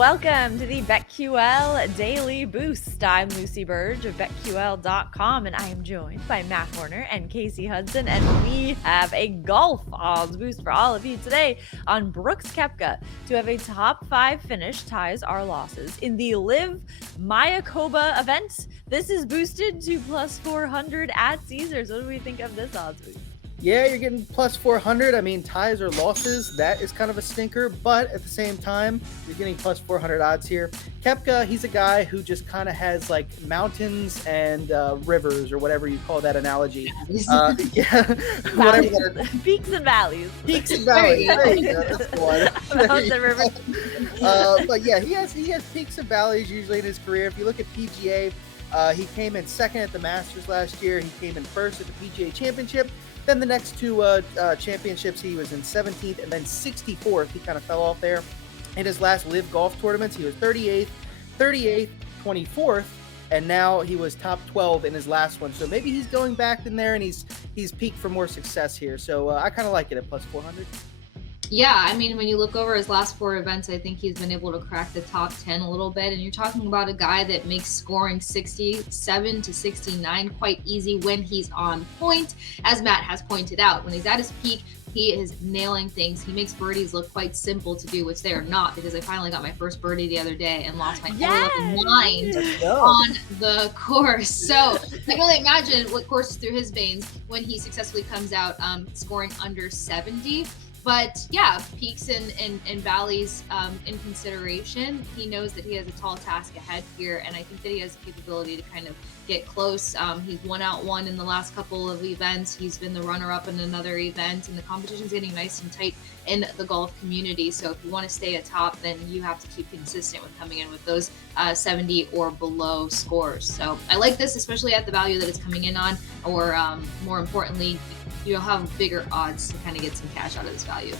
Welcome to the BetQL Daily Boost. I'm Lucy Burge of BetQL.com, and I am joined by Matt Horner and Casey Hudson, and we have a golf odds boost for all of you today on Brooks Koepka to have a top 5 finish ties our losses in the Live Mayakoba event. This is boosted to plus 400 at Caesars. What do we think of this odds boost? Yeah, you're getting plus 400. I mean, ties or losses, that is kind of a stinker. But at the same time, you're getting plus 400 odds here. Koepka, he's a guy who just kind of has like mountains and rivers or whatever you call that analogy. Whatever that is. Peaks and valleys. Peaks and valleys. There you go. That's the one. Mountains and rivers. But yeah, he has peaks and valleys usually in his career. If you look at PGA, he came in second at the Masters last year. He came in first at the PGA Championship. Then the next two championships, he was in 17th and then 64th. He kind of fell off there. In his last Live Golf tournaments, he was 38th, 24th, and now he was top 12 in his last one. So maybe he's going back in there and he's peaked for more success here. So I kind of like it at plus 400. Yeah, I mean, when you look over his last 4 events, I think he's been able to crack the top 10 a little bit. And you're talking about a guy that makes scoring 67 to 69 quite easy when he's on point. As Matt has pointed out, when he's at his peak, he is nailing things. He makes birdies look quite simple to do, which they are not, because I finally got my first birdie the other day and lost my whole mind on the course. So I can only imagine what courses through his veins when he successfully comes out scoring under 70. But yeah, peaks and valleys in consideration. He knows that he has a tall task ahead here, and I think that he has the capability to kind of get close. He's won out one in the last couple of events. He's been the runner-up in another event, and the competition's getting nice and tight in the golf community. So if you want to stay atop, then you have to keep consistent with coming in with those 70 or below scores. So I like this, especially at the value that it's coming in on, or more importantly, you'll have bigger odds to kind of get some cash out of this value.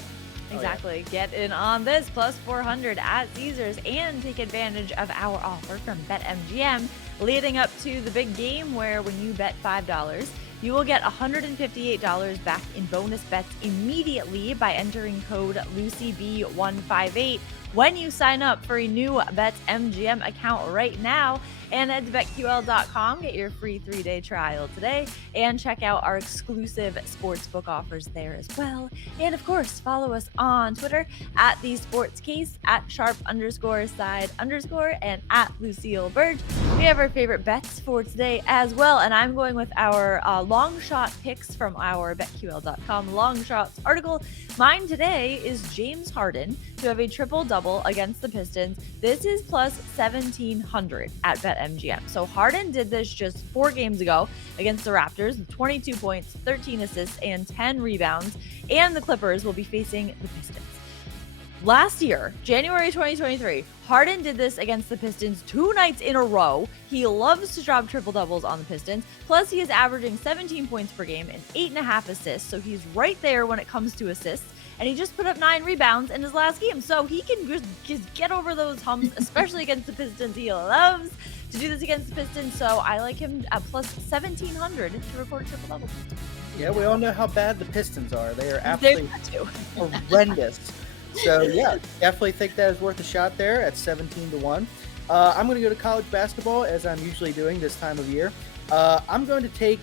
Exactly. Get in on this plus 400 at Caesars and take advantage of our offer from BetMGM leading up to the big game, where when you bet $5, you will get $158 back in bonus bets immediately by entering code LucyB158 when you sign up for a new BetMGM account right now. And head to BetQL.com, get your free 3-day trial today, and check out our exclusive sportsbook offers there as well. And of course, follow us on Twitter at TheSportsCase, at @sharp_side_, and at Lucille Burge. We have our favorite bets for today as well, and I'm going with our long shot picks from our BetQL.com long shots article. Mine today is James Harden to have a triple-double against the Pistons. This is plus 1,700 at BetMGM. So Harden did this just 4 games ago against the Raptors with 22 points, 13 assists, and 10 rebounds. And the Clippers will be facing the Pistons. Last year, January 2023, Harden did this against the Pistons 2 nights in a row. He loves to drop triple-doubles on the Pistons. Plus, he is averaging 17 points per game and 8.5 assists. So he's right there when it comes to assists. And he just put up 9 rebounds in his last game. So he can just get over those humps, especially against the Pistons. He loves to do this against the Pistons. So I like him at plus 1,700 to record a triple-double. Yeah, we all know how bad the Pistons are. They are absolutely horrendous. So yeah, definitely think that is worth a shot there at 17-1. I'm going to go to college basketball, as I'm usually doing this time of year. I'm going to take,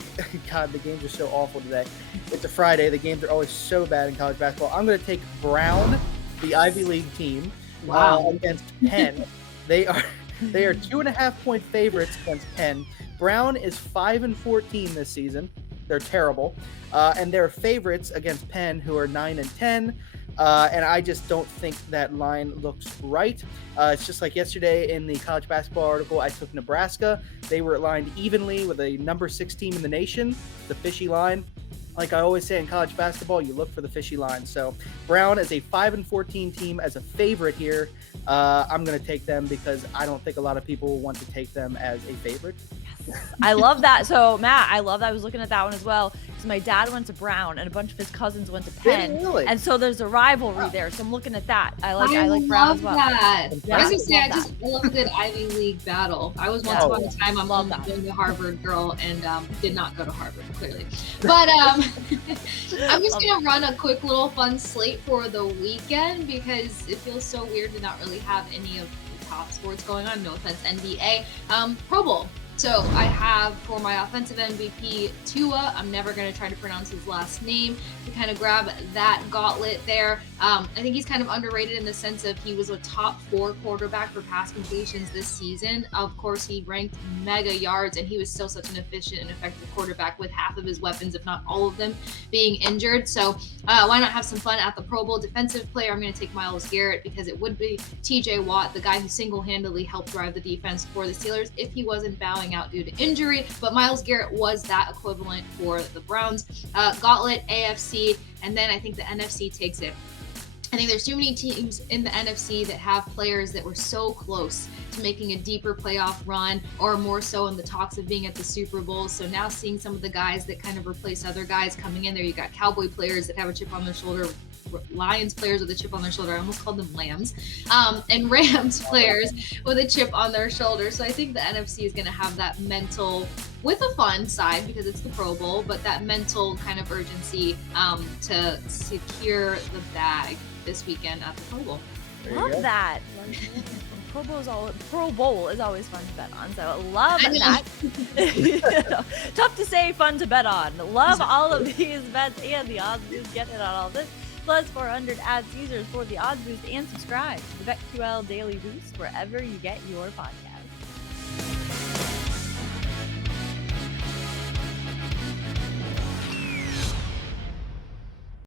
God, the games are so awful today. It's a Friday. The games are always so bad in college basketball. I'm going to take Brown, the Ivy League team, against Penn. They are 2.5-point favorites against Penn. Brown is 5-14 this season. They're terrible. And they're favorites against Penn, who are 9-10. And I just don't think that line looks right. It's just like yesterday in the college basketball article, I took Nebraska. They were aligned evenly with a number 6 team in the nation, the fishy line. Like I always say in college basketball, you look for the fishy line. So Brown is a 5-14 team as a favorite here. I'm going to take them because I don't think a lot of people will want to take them as a favorite. Yes. I love that. So Matt, I love that. I was looking at that one as well. So my dad went to Brown and a bunch of his cousins went to Penn. Really? And so there's a rivalry there. So I'm looking at that. I like Brown as well. That. Yeah, I was gonna say, I love a good Ivy League battle. I was once upon a time, I'm a Harvard girl and did not go to Harvard, clearly. But I'm just gonna run a quick little fun slate for the weekend because it feels so weird to not really have any of top sports going on. No offense, NBA. Pro Bowl. So I have for my offensive MVP Tua. I'm never going to try to pronounce his last name to kind of grab that gauntlet there. I think he's kind of underrated in the sense of he was a top 4 quarterback for pass completions this season. Of course, he ranked mega yards, and he was still such an efficient and effective quarterback with half of his weapons, if not all of them, being injured. So why not have some fun at the Pro Bowl? Defensive player, I'm going to take Myles Garrett because it would be TJ Watt, the guy who single-handedly helped drive the defense for the Steelers if he wasn't bowing out due to injury. But Myles Garrett was that equivalent for the Browns. Gauntlet, AFC, and then I think the NFC takes it. I think there's too many teams in the NFC that have players that were so close to making a deeper playoff run, or more so in the talks of being at the Super Bowl. So now seeing some of the guys that kind of replace other guys coming in there, you got Cowboy players that have a chip on their shoulder, Lions players with a chip on their shoulder. I almost called them Lambs. And Rams players with a chip on their shoulder. So I think the NFC is going to have that mental, with a fun side because it's the Pro Bowl, but that mental kind of urgency to secure the bag this weekend at the Pro Bowl. Love that. Pro Bowl is always fun to bet on, so love that. Tough to say, fun to bet on. Love all of these bets and the odds boost. Get in on all this. Plus 400 ads users for the odds boost, and subscribe to the BetQL Daily Boost wherever you get your podcast.